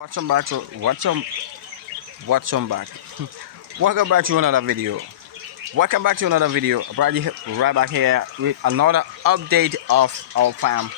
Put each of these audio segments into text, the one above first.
Welcome back to back. Welcome back to another video. Welcome back to another video. Right back here with another update of our farm.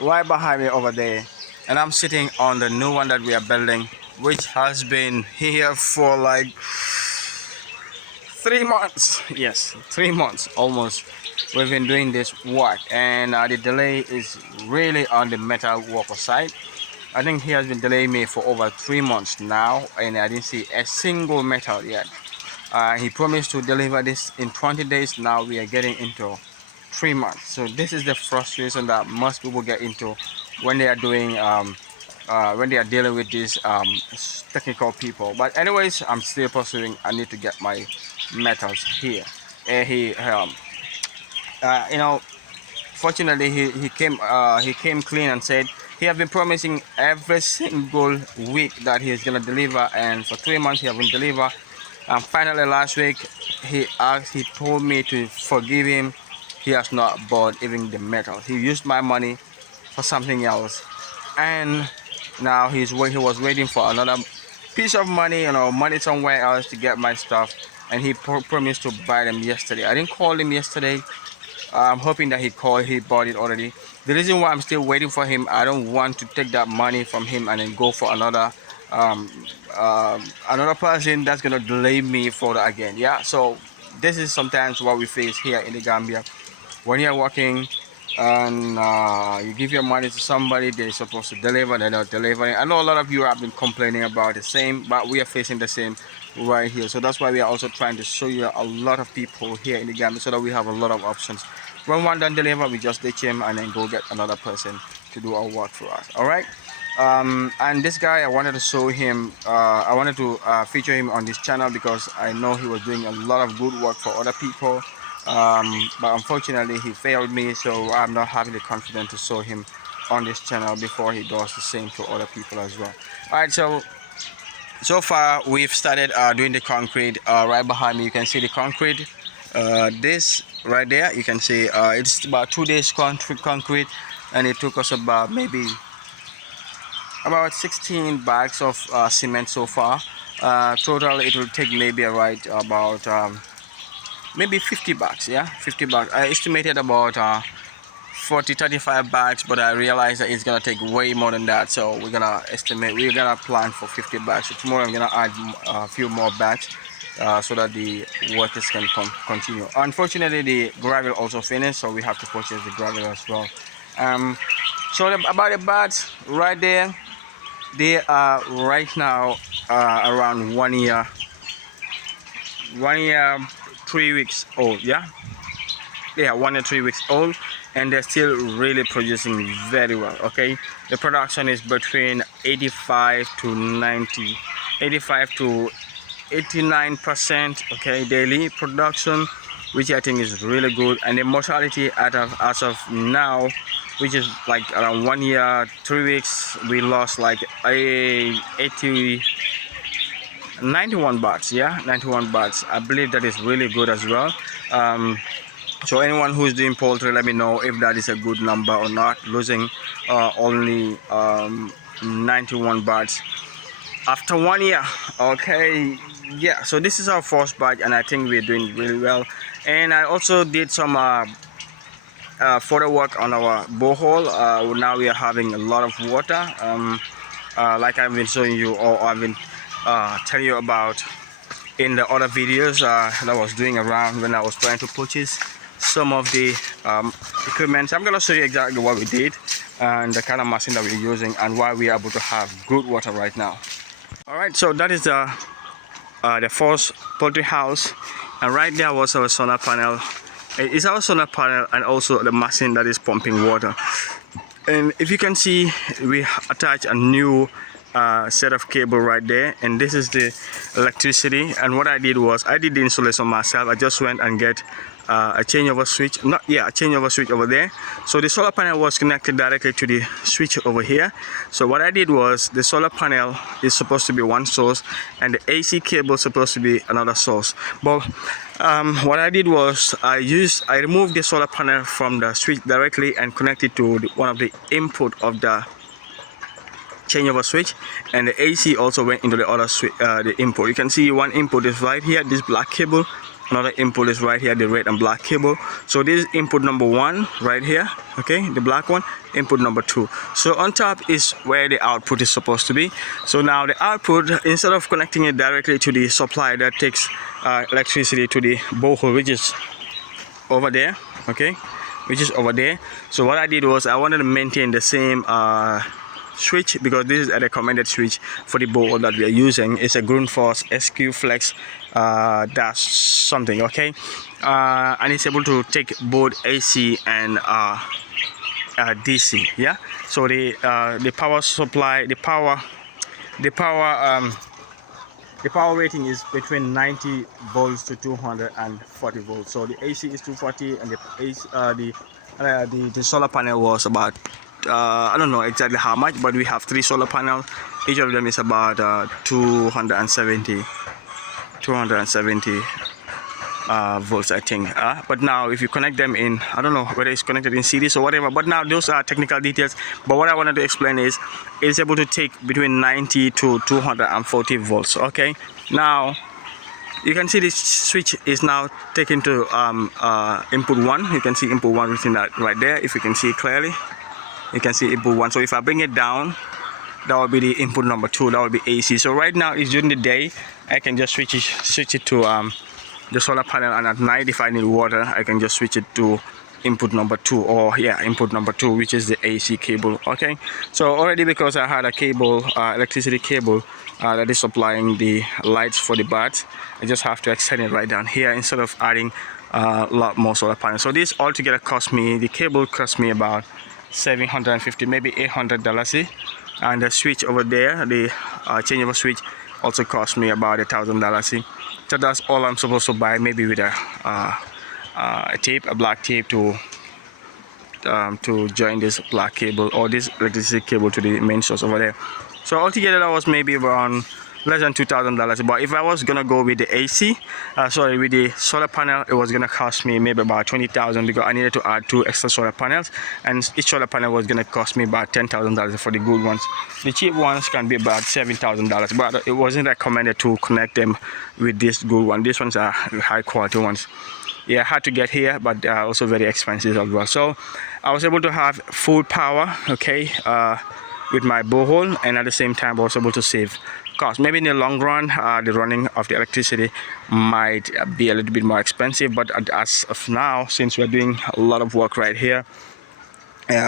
Right behind me over there, and I'm sitting on the new one that we are building, which has been here for like 3 months. Yes, 3 months almost. We've been doing this work, and the delay is really on the metal worker side. I think he has been delaying me for over 3 months now, and I didn't see a single metal yet. He promised to deliver this in 20 days. Now we are getting into 3 months. So this is the frustration that most people get into when they are doing when they are dealing with these technical people. But anyways, I'm still pursuing. I need to get my metals here. And you know, fortunately, he came clean and said he has been promising every single week that he is gonna deliver, and for 3 months he has been deliver. And finally, last week he told me to forgive him. He has not bought even the metal. He used my money for something else, and now he was waiting for another piece of money, money somewhere else to get my stuff. And he promised to buy them yesterday. I didn't call him yesterday. I'm hoping that he bought it already. The reason why I'm still waiting for him, I don't want to take that money from him and then go for um, another person that's gonna delay me further again. Yeah, so this is sometimes what we face here in the Gambia. When you're working and you give your money to somebody, they're supposed to deliver, they're not delivering. I know a lot of you have been complaining about the same, but we are facing the same right here. So that's why we are also trying to show you a lot of people here in the Gambia, so that we have a lot of options. When one don't deliver, we just ditch him and then go get another person to do our work for us. All right. And this guy, I wanted to show him. I wanted to feature him on this channel because I know he was doing a lot of good work for other people. But unfortunately, he failed me, so I'm not having the confidence to show him on this channel before he does the same to other people as well. All right. So far we've started doing the concrete. Right behind me you can see the concrete. This right there you can see it's about 2 days concrete, and it took us about maybe about 16 bags of cement so far. Total it will take maybe about maybe 50 bags. Yeah, 50 bags. I estimated about 35 bags, but I realized that it's gonna take way more than that, so we're gonna plan for 50 bags. So tomorrow I'm gonna add a few more bags so that the workers can continue. Unfortunately, the gravel also finished, so we have to purchase the gravel as well. About the bags right there, they are right now around 1 year 3 weeks old. Yeah, they are 1 or 3 weeks old, and they're still really producing very well. Okay, the production is between 85 to 89%. Okay, daily production, which I think is really good. And the mortality as of now, which is like around 1 year 3 weeks, we lost like 91 baht. Yeah, 91 baht. I believe that is really good as well. So anyone who's doing poultry, let me know if that is a good number or not. Losing only 91 baht after 1 year. Okay, yeah. So this is our first batch, and I think we're doing really well. And I also did some further work on our borehole. Now we are having a lot of water. Like I've been showing you, or I've been telling you about in the other videos that I was doing around when I was trying to purchase some of the equipment. I'm gonna show you exactly what we did and the kind of machine that we're using and why we're able to have good water right now. All right, so that is the first poultry house, and right there was our solar panel. It's our solar panel and also the machine that is pumping water. And if you can see, we attach a new set of cable right there, and this is the electricity. And what I did was I did the installation myself. I just went and get a changeover switch, a changeover switch over there. So the solar panel was connected directly to the switch over here. So what I did was, the solar panel is supposed to be one source and the AC cable is supposed to be another source. But what I did was I removed the solar panel from the switch directly and connected to one of the input of the changeover switch, and the AC also went into the other the input. You can see one input is right here, this black cable. Another input is right here, the red and black cable. So this is input number 1 right here, okay, the black one. Input number 2. So on top is where the output is supposed to be. So now the output, instead of connecting it directly to the supply that takes electricity to the borehole, which is over there, okay, which is over there. So what I did was I wanted to maintain the same switch, because this is a recommended switch for the borehole that we are using. It's a Grundfos SQ Flex dash something, okay, and it's able to take both AC and DC. Yeah, so the power supply, the power rating is between 90 volts to 240 volts. So the AC is 240, and the solar panel was about I don't know exactly how much, but we have 3 solar panels. Each of them is about 270 volts, I think. But now if you connect them in, I don't know whether it's connected in series or whatever, but now those are technical details. But what I wanted to explain is it's able to take between 90 to 240 volts. Okay, now you can see this switch is now taken to input 1. You can see input 1 written that right there. If you can see clearly, you can see input 1. So if I bring it down, that will be the input number 2. That will be AC. So right now it's during the day. I can just switch it to the solar panel, and at night if I need water, I can just switch it to input number 2, or yeah, input number 2, which is the AC cable. Okay, so already, because I had a cable, electricity cable that is supplying the lights for the birds, I just have to extend it right down here instead of adding a lot more solar panels. So this altogether cost me, the cable cost me about $750, maybe $800, and the switch over there, the changeover switch, also cost me about $1,000. So that's all I'm supposed to buy, maybe with a tape, a black tape to join this black cable or this electricity cable to the main source over there. So altogether that was maybe around less than $2,000. But if I was gonna go with the AC, with the solar panel, it was gonna cost me maybe about $20,000, because I needed to add 2 extra solar panels, and each solar panel was gonna cost me about $10,000 for the good ones. The cheap ones can be about $7,000, but it wasn't recommended to connect them with this good one. These ones are high quality ones. Yeah, I had to get here, but they are also very expensive as well. So I was able to have full power, okay, with my borehole, and at the same time I was able to save cost. Maybe in the long run, the running of the electricity might be a little bit more expensive, but as of now, since we're doing a lot of work right here,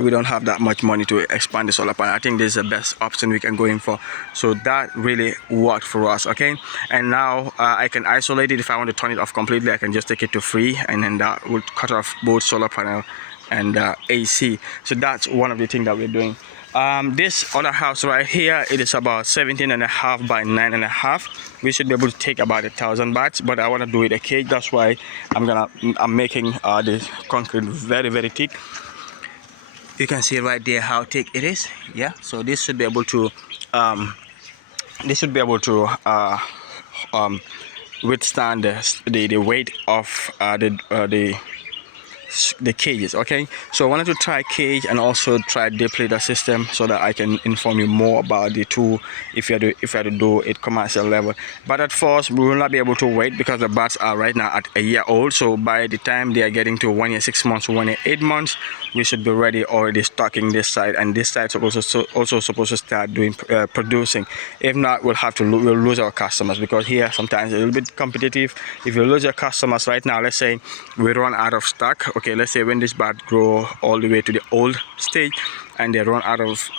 we don't have that much money to expand the solar panel. I think this is the best option we can go in for. So that really worked for us, okay? And now I can isolate it. If I want to turn it off completely, I can just take it to free, and then that would cut off both solar panel and AC. So that's one of the things that we're doing. This other house right here, it is about 17.5 by 9.5. We should be able to take about 1,000 bats, but I want to do it a cage. That's why I'm making the concrete very, very thick. You can see right there how thick it is. Yeah, so this should be able to withstand the weight of the cages. Okay, so I wanted to try cage and also try depleter system, so that I can inform you more about the two if you had to do it commercial level. But at first we will not be able to wait, because the bats are right now at a year old. So by the time they are getting to 1 year 6 months, 1 year 8 months, we should be ready already stocking this side, and this side is also supposed to start doing producing. If not, we'll lose our customers, because here sometimes it's a little bit competitive. If you lose your customers right now, let's say we run out of stock. Okay, let's say when this bat grow all the way to the old stage, and they run out of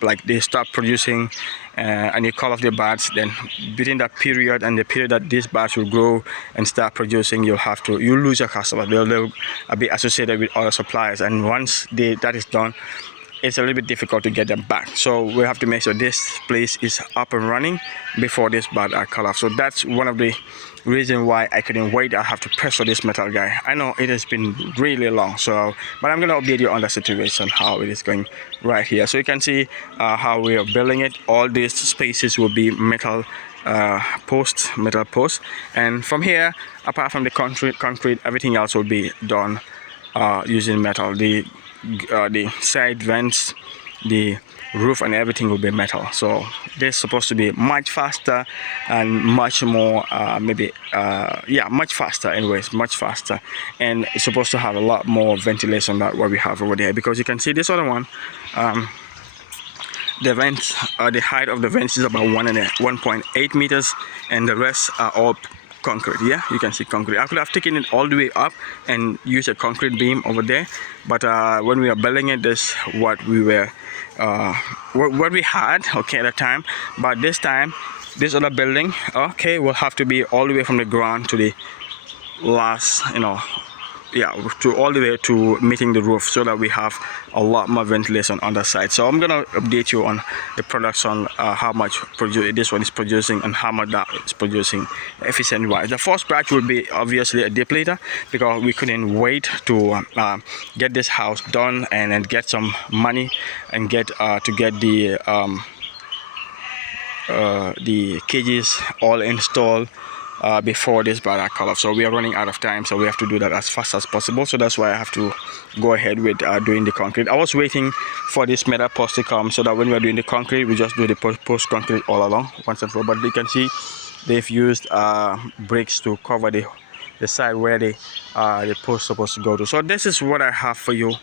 like they stop producing, and you call off the bats, then between that period and the period that these bats will grow and start producing, you'll lose your customers. They'll be associated with other suppliers, and once that is done, it's a little bit difficult to get them back. So we have to make sure this place is up and running before this bat are cut off. So that's one of the reasons why I couldn't wait. I have to pressure this metal guy. I know it has been really long, but I'm gonna update you on the situation, how it is going right here. So you can see how we are building it. All these spaces will be metal posts, and from here, apart from the concrete, everything else will be done using metal. The side vents, the roof and everything will be metal. So this is supposed to be much faster and much more much faster anyways, much faster, and it's supposed to have a lot more ventilation than what we have over there, because you can see this other one, the vents, the height of the vents is about 1.8 meters, and the rest are all concrete. Yeah, you can see concrete. I could have taken it all the way up and used a concrete beam over there, but when we were building it, this what we were what we had, okay, at the time. But this time, this other building, okay, will have to be all the way from the ground to the last, to all the way to meeting the roof, so that we have a lot more ventilation on the side. So I'm gonna update you on the production, how much this one is producing and how much that is producing efficient wise. The first batch will be obviously a depleter, because we couldn't wait to get this house done and then get some money and get the cages all installed before this barrack call off. So we are running out of time, so we have to do that as fast as possible. So that's why I have to go ahead with doing the concrete. I was waiting for this metal post to come, so that when we are doing the concrete, we just do the post concrete all along once and for all. But you can see they've used bricks to cover the side where the post is supposed to go to. So this is what I have for you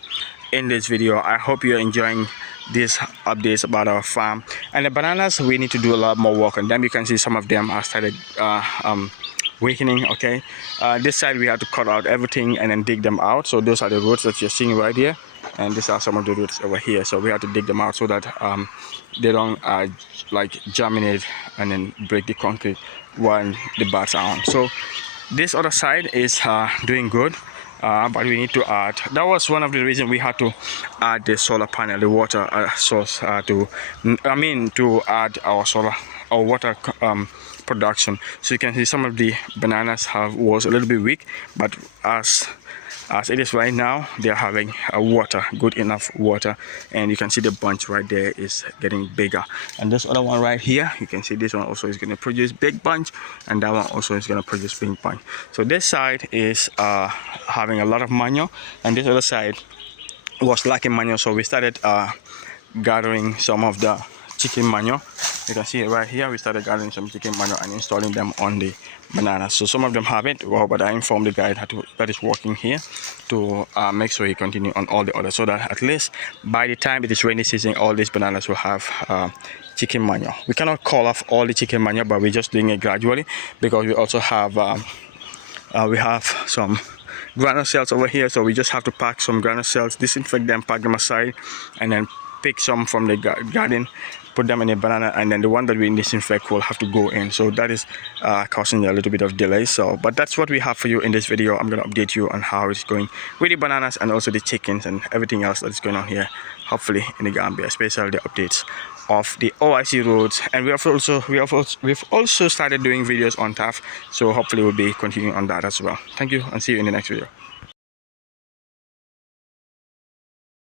in this video. I hope you're enjoying these updates about our farm. And the bananas, we need to do a lot more work on them. You can see some of them are started weakening. Okay, this side we have to cut out everything and then dig them out. So those are the roots that you're seeing right here, and these are some of the roots over here. So we have to dig them out so that they don't like germinate and then break the concrete when the bats are on. So this other side is doing good. But we need to add, that was one of the reasons we had to add the solar panel, the water source to add our water production. So you can see some of the bananas was a little bit weak, but as it is right now, they're having good enough water, and you can see the bunch right there is getting bigger. And this other one right here, you can see this one also is going to produce big bunch, and that one also is going to produce big bunch. So this side is having a lot of manure, and this other side was lacking manure, so we started gathering some of the chicken manure. You can see it right here. We started gathering some chicken manure and installing them on the bananas. So some of them have it, but I informed the guy that is working here to make sure he continue on all the others, so that at least by the time it is rainy season, all these bananas will have chicken manure. We cannot call off all the chicken manure, but we're just doing it gradually, because we also have some granule cells over here. So we just have to pack some granule cells, disinfect them, pack them aside, and then pick some from the garden, put them in a banana, and then the one that we disinfect will have to go in. So that is causing a little bit of delay. So but that's what we have for you in this video. I'm going to update you on how it's going with the bananas and also the chickens and everything else that's going on here, hopefully in the Gambia, especially the updates of the OIC roads. And we've also started doing videos on TAF, so hopefully we'll be continuing on that as well. Thank you, and see you in the next video.